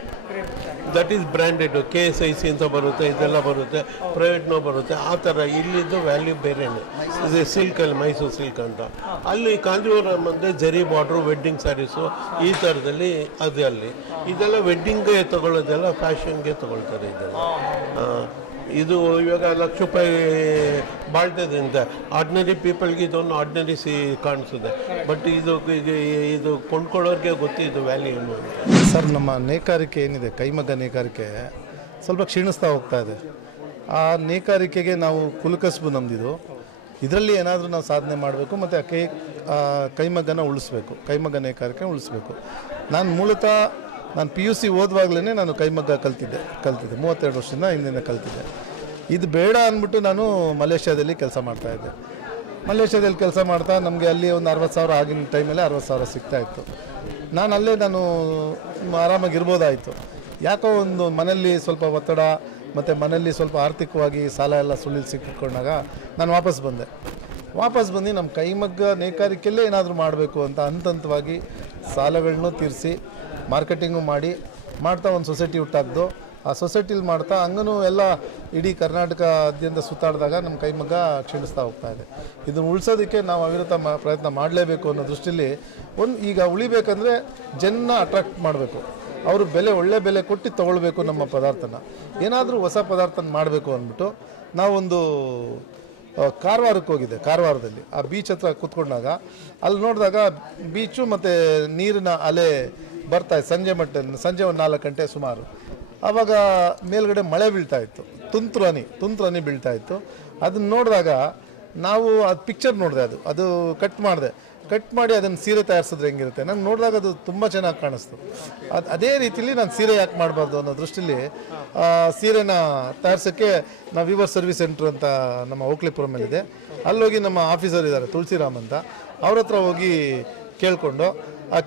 That is branded. KSIC ಅಂತ ಬರುತ್ತೆ, ಇದೆಲ್ಲ ಬರುತ್ತೆ, ಪ್ರೈವೇಟ್ನೋ ಬರುತ್ತೆ. ಆ ಥರ ಇಲ್ಲಿದ್ದು ವ್ಯಾಲ್ಯೂ ಬೇರೆಯೇ. ಇದು ಸಿಲ್ಕಲ್ಲಿ ಮೈಸೂರು ಸಿಲ್ಕ್ ಅಂತ. ಅಲ್ಲಿ ಕಾಂಜೀವರಂ ಅಂದರೆ ಜರಿ ಬಾರ್ಡ್ರು, ವೆಡ್ಡಿಂಗ್ ಸ್ಯಾರೀಸು, ಈ ಥರದಲ್ಲಿ ಅದು ಅಲ್ಲಿ. ಇದೆಲ್ಲ ವೆಡ್ಡಿಂಗ್ಗೆ ತೊಗೊಳ್ಳೋದೆಲ್ಲ ಫ್ಯಾಷನ್ಗೆ ತೊಗೊಳ್ತಾರೆ ಇದೆಲ್ಲ. ಇದು ಇವಾಗ ₹1,00,000 ಬಾಳ್ತದಿಂದ ಆರ್ಡಿನರಿ ಪೀಪಲ್ಗೆ ಇದೊಂದು ಆರ್ಡಿನರಿ ಕಾಣಿಸುತ್ತೆ. ಬಟ್ ಇದು ಕೊಂಡ್ಕೊಳ್ಳೋರಿಗೆ ಗೊತ್ತು ಇದು ವ್ಯಾಲ್ಯೂ ಏನು ಅಂತ. ಸರ್, ನಮ್ಮ ನೇಕಾರಿಕೆ ಏನಿದೆ, ಕೈಮಗ್ಗ ನೇಕಾರಿಕೆ ಸ್ವಲ್ಪ ಕ್ಷೀಣಿಸ್ತಾ ಹೋಗ್ತಾ ಇದೆ. ಆ ನೇಕಾರಿಕೆಗೆ ನಾವು ಕುಲಕಸಬು ನಮ್ಮದಿದು. ಇದರಲ್ಲಿ ಏನಾದರೂ ನಾವು ಸಾಧನೆ ಮಾಡಬೇಕು ಮತ್ತು ಕೈಮಗ್ಗನ ಉಳಿಸ್ಬೇಕು, ಕೈಮಗ್ಗ ನೇಕಾರಿಕೆ ಉಳಿಸ್ಬೇಕು. ನಾನು ಮೂಲತಃ ನಾನು PUC ಓದುವಾಗಲೇ ನಾನು ಕೈಮಗ್ಗ ಕಲ್ತಿದ್ದೆ 32 ವರ್ಷದಿಂದ ಹಿಂದಿನ ಕಲ್ತಿದ್ದೆ. ಇದು ಬೇಡ ಅಂದ್ಬಿಟ್ಟು ನಾನು ಮಲೇಷ್ಯಾದಲ್ಲಿ ಕೆಲಸ ಮಾಡ್ತಾಯಿದ್ದೆ. ಮಲೇಷ್ಯಾದಲ್ಲಿ ಕೆಲಸ ಮಾಡ್ತಾ ನಮಗೆ ಅಲ್ಲಿ ಒಂದು 60,000 ಆಗಿನ ಟೈಮಲ್ಲಿ 60,000 ಸಿಗ್ತಾಯಿತ್ತು. ನಾನು ಆರಾಮಾಗಿ ಇರ್ಬೋದಾಯಿತು. ಯಾಕೋ ಒಂದು ಮನೆಯಲ್ಲಿ ಸ್ವಲ್ಪ ಒತ್ತಡ ಮತ್ತು ಮನೆಯಲ್ಲಿ ಸ್ವಲ್ಪ ಆರ್ಥಿಕವಾಗಿ ಸಾಲ ಎಲ್ಲ ಸುಳಿಲು ಸಿಕ್ಕಿಕೊಂಡಾಗ ನಾನು ವಾಪಸ್ ಬಂದು ನಮ್ಮ ಕೈಮಗ್ಗ ನೇಕಾರಿಕೆಯಲ್ಲೇ ಏನಾದರೂ ಮಾಡಬೇಕು ಅಂತ ಹಂತವಾಗಿ ಸಾಲಗಳನ್ನೂ ತೀರಿಸಿ ಮಾರ್ಕೆಟಿಂಗು ಮಾಡ್ತಾ ಒಂದು ಸೊಸೈಟಿ ಹುಟ್ಟಾಕ್ದು. ಆ ಸೊಸೈಟಿಲಿ ಮಾಡ್ತಾ ಹಂಗೂ ಎಲ್ಲ ಇಡೀ ಕರ್ನಾಟಕದಾದ್ಯಂತ ಸುತ್ತಾಡಿದಾಗ ನಮ್ಮ ಕೈಮಗ್ಗ ಕ್ಷೀಣಿಸ್ತಾ ಹೋಗ್ತಾಯಿದೆ. ಇದನ್ನು ಉಳಿಸೋದಕ್ಕೆ ನಾವು ಅವಿರತ ಪ್ರಯತ್ನ ಮಾಡಲೇಬೇಕು ಅನ್ನೋ ದೃಷ್ಟಿಯಲ್ಲಿ ಈಗ ಉಳಿಬೇಕಂದ್ರೆ ಜನ ಅಟ್ರಾಕ್ಟ್ ಮಾಡಬೇಕು. ಅವರು ಒಳ್ಳೆ ಬೆಲೆ ಕೊಟ್ಟು ತೊಗೊಳ್ಬೇಕು ನಮ್ಮ ಪದಾರ್ಥನ. ಏನಾದರೂ ಹೊಸ ಪದಾರ್ಥನ ಮಾಡಬೇಕು ಅಂದ್ಬಿಟ್ಟು ನಾವೊಂದು ಕಾರವಾರಕ್ಕೆ ಹೋಗಿದ್ದೆ. ಕಾರವಾರದಲ್ಲಿ ಆ ಬೀಚ್ ಹತ್ರ ಕೂತ್ಕೊಂಡಾಗ ಅಲ್ಲಿ ನೋಡಿದಾಗ ಬೀಚು ಮತ್ತು ನೀರಿನ ಅಲೆ ಬರ್ತಾಯಿತ್ತು. ಸಂಜೆ ಒಂದು 4 ಗಂಟೆ ಸುಮಾರು. ಆವಾಗ ಮೇಲ್ಗಡೆ ಮಳೆ ಬೀಳ್ತಾಯಿತ್ತು, ತುಂತುರು ಹನಿ ಬೀಳ್ತಾಯಿತ್ತು. ಅದನ್ನು ನೋಡಿದಾಗ ನಾವು ಅದು ಪಿಕ್ಚರ್ ನೋಡಿದೆ, ಅದು ಕಟ್ ಮಾಡಿ ಅದನ್ನು ಸೀರೆ ತಯಾರಿಸಿದ್ರೆ ಹೆಂಗಿರುತ್ತೆ ನಂಗೆ ನೋಡಿದಾಗ ಅದು ತುಂಬ ಚೆನ್ನಾಗಿ ಕಾಣಿಸ್ತು. ಅದೇ ರೀತಿಲಿ ನಾನು ಸೀರೆ ಯಾಕೆ ಮಾಡಬಾರ್ದು ಅನ್ನೋ ದೃಷ್ಟಿಲಿ ಸೀರೆನ ತಯಾರಿಸೋಕ್ಕೆ ನಾವು ವಿವರ್ ಸರ್ವಿಸ್ ಸೆಂಟ್ರ್ ಅಂತ ನಮ್ಮ ಓಕ್ಲಿಪುರಮಲ್ಲಿದೆ. ಅಲ್ಲೋಗಿ ನಮ್ಮ ಆಫೀಸರ್ ಇದ್ದಾರೆ ತುಳಸಿರಾಮ್ ಅಂತ, ಅವ್ರ ಹತ್ರ ಹೋಗಿ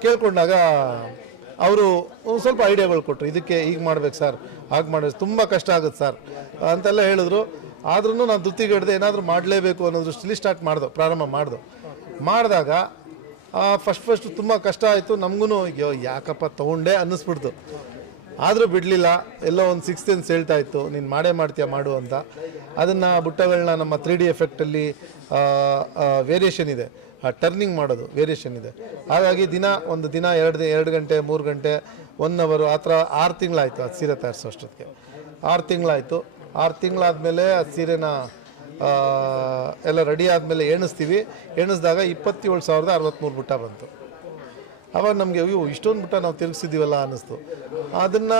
ಕೇಳ್ಕೊಂಡಾಗ ಅವರು ಸ್ವಲ್ಪ ಐಡಿಯಾಗಳು ಕೊಟ್ಟರು. ಇದಕ್ಕೆ ಈಗ ಮಾಡ್ಬೇಕು ಸರ್, ಹಾಗೆ ಮಾಡಿದ್ರೆ ತುಂಬ ಕಷ್ಟ ಆಗುತ್ತೆ ಸರ್ ಅಂತೆಲ್ಲ ಹೇಳಿದ್ರು. ಆದ್ರೂ ನಾನು ಧೃತಿಗೆಡದೆ ಏನಾದರೂ ಮಾಡಲೇಬೇಕು ಅನ್ನೋ ದೃಷ್ಟಿಲಿ ಪ್ರಾರಂಭ ಮಾಡಿದಾಗ ಫಸ್ಟ್ ತುಂಬ ಕಷ್ಟ ಆಯಿತು. ನಮಗೂ ಯಾಕಪ್ಪ ತೊಗೊಂಡೆ ಅನ್ನಿಸ್ಬಿಡ್ತು. ಆದರೂ ಬಿಡಲಿಲ್ಲ. ಎಲ್ಲೋ ಒಂದು 6th ಸೆನ್ಸ್ ಹೇಳ್ತಾ ಇತ್ತು, ನೀನು ಮಾಡ್ತೀಯ ಮಾಡು ಅಂತ. ಅದನ್ನು ಬುಟ್ಟಗಳನ್ನ ನಮ್ಮ 3D ಎಫೆಕ್ಟಲ್ಲಿ ವೇರಿಯೇಷನ್ ಇದೆ, ಟರ್ನಿಂಗ್ ಮಾಡೋದು ವೇರಿಯೇಷನ್ ಇದೆ. ಹಾಗಾಗಿ ಒಂದು ದಿನ 2 ಗಂಟೆ 3 ಗಂಟೆ 1 ಅವರ್ ಆ ಥರ 6 ತಿಂಗಳಾಯಿತು ಅದು ಸೀರೆ ತಯಾರಿಸೋ ಅಷ್ಟೊತ್ತಿಗೆ. 6 ತಿಂಗಳಾಯಿತು. 6 ತಿಂಗಳಾದಮೇಲೆ ಆ ಸೀರೆನ ಎಲ್ಲ ರೆಡಿ ಆದಮೇಲೆ ಎಣಿಸಿದಾಗ 27,063 ಬುಟ್ಟ ಬಂತು. ಆವಾಗ ನಮಗೆ ಇಷ್ಟೊಂದು ಬುಟ್ಟ ನಾವು ತಿರುಗಿಸಿದ್ದೀವಲ್ಲ ಅನ್ನಿಸ್ತು. ಅದನ್ನು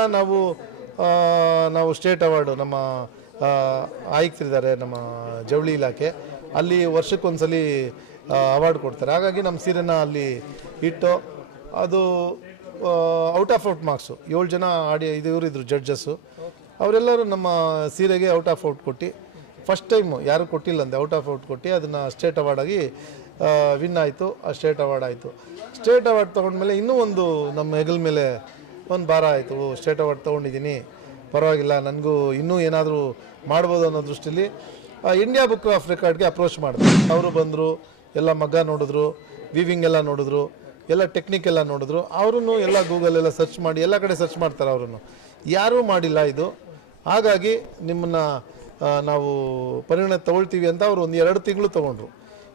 ನಾವು ಸ್ಟೇಟ್ ಅವಾರ್ಡು ನಮ್ಮ ಆಯುಕ್ತರಿದ್ದಾರೆ ನಮ್ಮ ಜವಳಿ ಇಲಾಖೆ, ಅಲ್ಲಿ ವರ್ಷಕ್ಕೊಂದ್ಸಲಿ ಅವಾರ್ಡ್ ಕೊಡ್ತಾರೆ. ಹಾಗಾಗಿ ನಮ್ಮ ಸೀರೆನ ಅಲ್ಲಿ ಇಟ್ಟು ಅದು ಔಟ್ ಆಫ್ ಮಾರ್ಕ್ಸು 7 ಜನ ಇವರಿದ್ರು ಜಡ್ಜಸ್ಸು. ಅವರೆಲ್ಲರೂ ನಮ್ಮ ಸೀರೆಗೆ ಔಟ್ ಆಫ್ ಕೊಟ್ಟು ಫಸ್ಟ್ ಟೈಮು ಯಾರು ಕೊಟ್ಟಿಲ್ಲ ಅಂದೆ ಔಟ್ ಆಫ್ ಕೊಟ್ಟು ಅದನ್ನು ಸ್ಟೇಟ್ ಅವಾರ್ಡಾಗಿ ವಿನ್ ಆಯಿತು. ಆ ಸ್ಟೇಟ್ ಅವಾರ್ಡ್ ಆಯಿತು. ಸ್ಟೇಟ್ ಅವಾರ್ಡ್ ತೊಗೊಂಡ್ಮೇಲೆ ಇನ್ನೂ ಒಂದು ನಮ್ಮ ಹೆಗಲ ಮೇಲೆ ಒಂದು ಭಾರ ಆಯಿತು. ಸ್ಟೇಟ್ ಅವಾರ್ಡ್ ತೊಗೊಂಡಿದ್ದೀನಿ, ಪರವಾಗಿಲ್ಲ, ನನಗೂ ಇನ್ನೂ ಏನಾದರೂ ಮಾಡ್ಬೋದು ಅನ್ನೋ ದೃಷ್ಟಿಲಿ ಇಂಡಿಯಾ ಬುಕ್ ಆಫ್ ರೆಕಾರ್ಡ್ಗೆ ಅಪ್ರೋಚ್ ಮಾಡಿದ್ರು. ಅವರು ಬಂದರು, ಎಲ್ಲ ಮಗ್ಗ ನೋಡಿದ್ರು, ವೀವಿಂಗ್ ಎಲ್ಲ ನೋಡಿದ್ರು, ಎಲ್ಲ ಟೆಕ್ನಿಕ್ ಎಲ್ಲ ನೋಡಿದ್ರು. ಅವರು ಎಲ್ಲ ಗೂಗಲೆಲ್ಲ ಸರ್ಚ್ ಮಾಡಿ ಎಲ್ಲ ಕಡೆ ಸರ್ಚ್ ಮಾಡ್ತಾರೆ. ಅವರನ್ನು ಯಾರೂ ಮಾಡಿಲ್ಲ ಇದು. ಹಾಗಾಗಿ ನಿಮ್ಮನ್ನು ನಾವು ಪರಿಗಣನೆ ತೊಗೊಳ್ತೀವಿ ಅಂತ ಅವರು ಒಂದು 2 ತಿಂಗಳು ತೊಗೊಂಡ್ರು.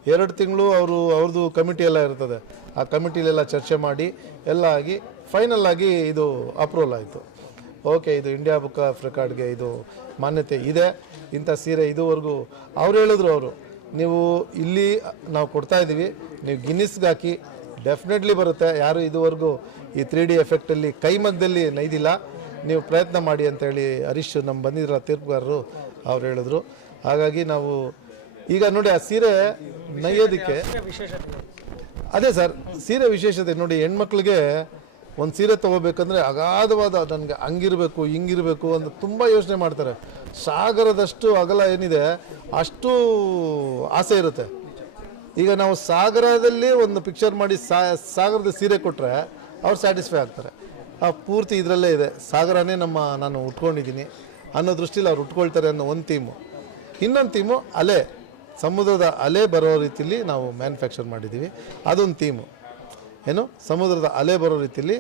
2 ತಿಂಗಳು ಅವ್ರದ್ದು ಕಮಿಟಿ ಎಲ್ಲ ಇರ್ತದೆ. ಆ ಕಮಿಟಿಲೆಲ್ಲ ಚರ್ಚೆ ಮಾಡಿ ಎಲ್ಲ ಆಗಿ ಫೈನಲ್ ಆಗಿ ಇದು ಅಪ್ರೂವಲ್ ಆಯಿತು. ಓಕೆ, ಇದು ಇಂಡಿಯಾ ಬುಕ್ ಆಫ್ ರೆಕಾರ್ಡ್ಗೆ ಇದು ಮಾನ್ಯತೆ ಇದೆ. ಇಂಥ ಸೀರೆ ಇದುವರೆಗೂ ಅವ್ರು ಹೇಳಿದ್ರು, ನೀವು ಇಲ್ಲಿ ನಾವು ಕೊಡ್ತಾಯಿದ್ದೀವಿ, ನೀವು ಗಿನ್ನಿಸ್ಗೆ ಹಾಕಿ ಡೆಫಿನೆಟ್ಲಿ ಬರುತ್ತೆ. ಯಾರು ಇದುವರೆಗೂ ಈ 3D ಎಫೆಕ್ಟಲ್ಲಿ ಕೈಮಗ್ಗದಲ್ಲಿ ನೈದಿಲ್ಲ, ನೀವು ಪ್ರಯತ್ನ ಮಾಡಿ ಅಂತೇಳಿ ಹರೀಶ್ ನಮ್ಮ ಬಂದಿದ್ರಲ್ಲ ತೀರ್ಪುಗಾರರು ಅವ್ರು ಹೇಳಿದ್ರು. ಹಾಗಾಗಿ ನಾವು ಈಗ ನೋಡಿ ಆ ಸೀರೆ ನೈಯೋದಕ್ಕೆ ಅದೇ ಸರ್ ಸೀರೆ ವಿಶೇಷತೆ ನೋಡಿ. ಹೆಣ್ಮಕ್ಳಿಗೆ ಒಂದು ಸೀರೆ ತೊಗೋಬೇಕಂದ್ರೆ ಅಗಾಧವಾದ ನನಗೆ ಹಂಗಿರಬೇಕು ಹಿಂಗಿರಬೇಕು ಅಂತ ತುಂಬ ಯೋಚನೆ ಮಾಡ್ತಾರೆ. ಸಾಗರದಷ್ಟು ಅಗಲ ಏನಿದೆ ಅಷ್ಟು ಆಸೆ ಇರುತ್ತೆ. ಈಗ ನಾವು ಸಾಗರದಲ್ಲಿ ಒಂದು ಪಿಕ್ಚರ್ ಮಾಡಿ ಸಾಗರದ ಸೀರೆ ಕೊಟ್ಟರೆ ಅವ್ರು ಸ್ಯಾಟಿಸ್ಫೈ ಆಗ್ತಾರೆ. ಆ ಪೂರ್ತಿ ಇದರಲ್ಲೇ ಇದೆ, ಸಾಗರನೇ ನಾನು ಉಟ್ಕೊಂಡಿದ್ದೀನಿ ಅನ್ನೋ ದೃಷ್ಟಿಲಿ ಅವ್ರು ಉಟ್ಕೊಳ್ತಾರೆ ಅನ್ನೋ ಒಂದು ಥೀಮು. ಇನ್ನೊಂದು ಥೀಮು ಸಮುದ್ರದ ಅಲೆ ಬರೋ ರೀತಿಯಲ್ಲಿ ನಾವು ಮ್ಯಾನುಫ್ಯಾಕ್ಚರ್ ಮಾಡಿದ್ದೀವಿ. ಅದೊಂದು ಥೀಮು ಸಮುದ್ರದ ಅಲೆ ಬರೋ ರೀತಿಯಲ್ಲಿ.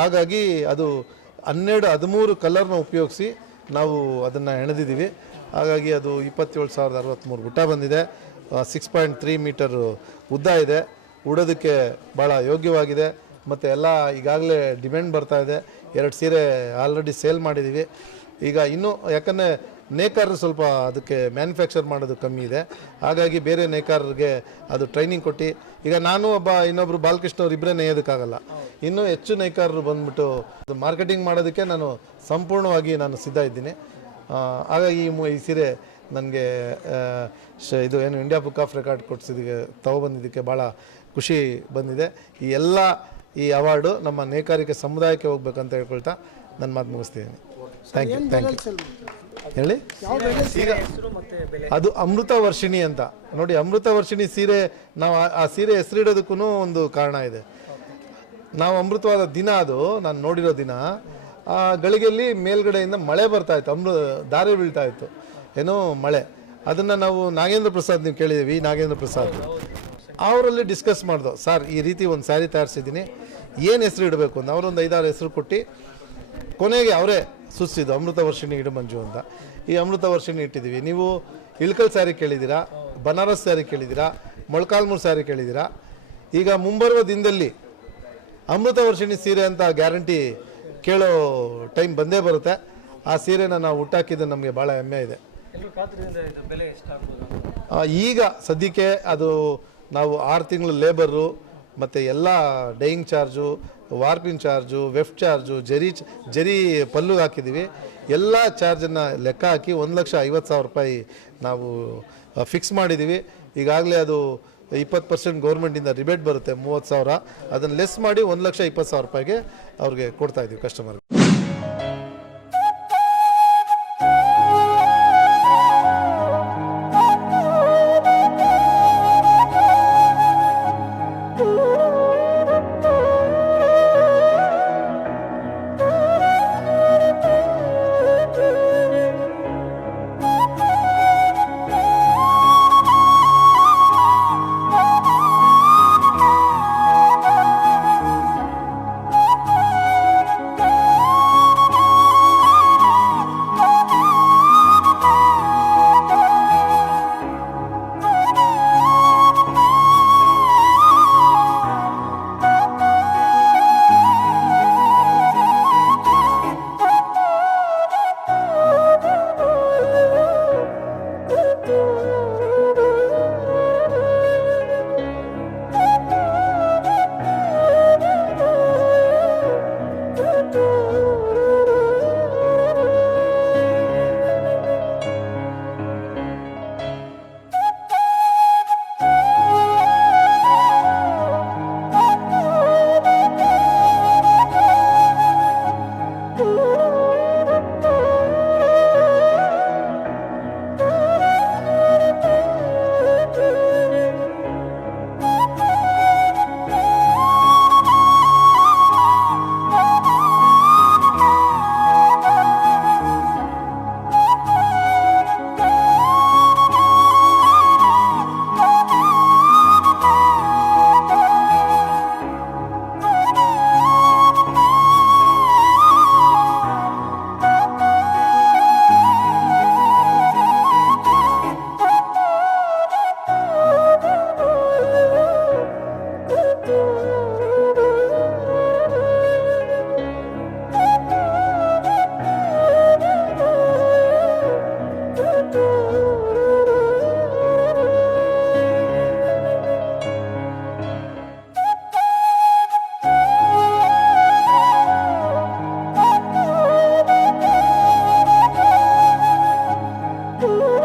ಹಾಗಾಗಿ ಅದು 12-13 ಕಲರ್ನ ಉಪಯೋಗಿಸಿ ನಾವು ಅದನ್ನು ಹೆಣೆದಿದ್ದೀವಿ. ಹಾಗಾಗಿ ಅದು 27,063 ಬುಟ್ಟ ಬಂದಿದೆ. 6.3 ಮೀಟರ್ ಉದ್ದ ಇದೆ. ಉಡೋದಕ್ಕೆ ಭಾಳ ಯೋಗ್ಯವಾಗಿದೆ. ಮತ್ತು ಎಲ್ಲ ಈಗಾಗಲೇ ಡಿಮ್ಯಾಂಡ್ ಬರ್ತಾಯಿದೆ. 2 ಸೀರೆ ಆಲ್ರೆಡಿ ಸೇಲ್ ಮಾಡಿದ್ದೀವಿ. ಈಗ ಇನ್ನೂ ಯಾಕಂದರೆ ನೇಕಾರರು ಸ್ವಲ್ಪ ಅದಕ್ಕೆ ಮ್ಯಾನುಫ್ಯಾಕ್ಚರ್ ಮಾಡೋದು ಕಮ್ಮಿ ಇದೆ. ಹಾಗಾಗಿ ಬೇರೆ ನೇಕಾರರಿಗೆ ಅದು ಟ್ರೈನಿಂಗ್ ಕೊಟ್ಟು ಈಗ ನಾನು ಇನ್ನೊಬ್ಬರು ಬಾಲಕೃಷ್ಣ ಅವ್ರು ಇಬ್ಬರೇ ನೇಯೋದಕ್ಕಾಗಲ್ಲ. ಇನ್ನೂ ಹೆಚ್ಚು ನೇಕಾರರು ಬಂದ್ಬಿಟ್ಟು ಅದು ಮಾರ್ಕೆಟಿಂಗ್ ಮಾಡೋದಕ್ಕೆ ನಾನು ಸಂಪೂರ್ಣವಾಗಿ ಸಿದ್ಧ ಇದ್ದೀನಿ. ಹಾಗಾಗಿ ಈ ಸೀರೆ ನನಗೆ ಇದು ಇಂಡಿಯಾ ಬುಕ್ ಆಫ್ ರೆಕಾರ್ಡ್ ಕೊಡಿಸಿದ್ದಕ್ಕೆ ತೊಗೊಬಂದಿದ್ದಕ್ಕೆ ಭಾಳ ಖುಷಿ ಬಂದಿದೆ. ಈ ಎಲ್ಲ ಈ ಅವಾರ್ಡು ನಮ್ಮ ನೇಕಾರಿಕೆ ಸಮುದಾಯಕ್ಕೆ ಹೋಗ್ಬೇಕಂತ ಹೇಳ್ಕೊಳ್ತಾ ನನ್ನ ಮಾತು ಮುಗಿಸ್ತೀನಿ. Thank you. ಹೇಳಿ. ಈಗ ಅದು ಅಮೃತ ವರ್ಷಿಣಿ ಅಂತ ನೋಡಿ, ಅಮೃತ ವರ್ಷಿಣಿ ಸೀರೆ ನಾವು ಆ ಸೀರೆ ಹೆಸರಿಡೋದಕ್ಕೂ ಒಂದು ಕಾರಣ ಇದೆ. ನಾವು ಅಮೃತವಾದ ದಿನ ಅದು ನಾನು ನೋಡಿರೋ ದಿನ, ಆ ಗಳಿಗೆಯಲ್ಲಿ ಮೇಲ್ಗಡೆಯಿಂದ ಮಳೆ ಬರ್ತಾ ಇತ್ತು, ಧಾರೆ ಬೀಳ್ತಾ ಇತ್ತು, ಏನೋ ಮಳೆ. ಅದನ್ನು ನಾವು ನಾಗೇಂದ್ರ ಪ್ರಸಾದ್, ನೀವು ಕೇಳಿದ್ದೀವಿ, ನಾಗೇಂದ್ರ ಪ್ರಸಾದ್ ಅವರಲ್ಲಿ ಡಿಸ್ಕಸ್ ಮಾಡ್ದೋ, ಸರ್ ಈ ರೀತಿ ಒಂದು ಸ್ಯಾರಿ ತಯಾರಿಸಿದ್ದೀನಿ, ಏನು ಹೆಸರು ಇಡಬೇಕು ಅಂತ. ಅವರೊಂದು 5-6 ಹೆಸರು ಕೊಟ್ಟು ಕೊನೆಗೆ ಅವರೇ ಸೂಚಿಸಿದ್ದು ಅಮೃತ ವರ್ಷಿಣಿ ಇಡು ಮಂಜು ಅಂತ. ಈ ಅಮೃತ ವರ್ಷಿಣಿ ಇಟ್ಟಿದ್ದೀವಿ. ನೀವು ಇಳ್ಕಲ್ ಸ್ಯಾರಿ ಕೇಳಿದ್ದೀರಾ, ಬನಾರಸ್ ಸ್ಯಾರಿ ಕೇಳಿದ್ದೀರಾ, ಮೊಳಕಾಲ್ಮೂರು ಸ್ಯಾರಿ ಕೇಳಿದ್ದೀರಾ. ಈಗ ಮುಂಬರುವ ದಿನದಲ್ಲಿ ಅಮೃತ ವರ್ಷಿಣಿ ಸೀರೆ ಅಂತ ಗ್ಯಾರಂಟಿ ಕೇಳೋ ಟೈಮ್ ಬಂದೇ ಬರುತ್ತೆ. ಆ ಸೀರೆನ ನಾವು ಹುಟ್ಟಾಕಿದ್ದು ನಮಗೆ ಭಾಳ ಹೆಮ್ಮೆ ಇದೆ. ಈಗ ಸದ್ಯಕ್ಕೆ ಅದು ನಾವು 6 ತಿಂಗಳು ಲೇಬರು ಮತ್ತು ಎಲ್ಲ dyeing charge, warping charge, weft charge, zari ಪಲ್ಲುಗೆ ಹಾಕಿದ್ದೀವಿ. ಎಲ್ಲ ಚಾರ್ಜನ್ನು ಲೆಕ್ಕ ಹಾಕಿ 1,50,000 ರೂಪಾಯಿ ನಾವು ಫಿಕ್ಸ್ ಮಾಡಿದ್ದೀವಿ. ಈಗಾಗಲೇ ಅದು 20% ಗೌರ್ಮೆಂಟಿಂದ ರಿಬೇಟ್ ಬರುತ್ತೆ, 30,000. ಅದನ್ನು ಲೆಸ್ ಮಾಡಿ 1,20,000 ರೂಪಾಯಿಗೆ ಅವ್ರಿಗೆ ಕೊಡ್ತಾಯಿದ್ದೀವಿ ಕಸ್ಟಮರ್ಗೆ. Ooh.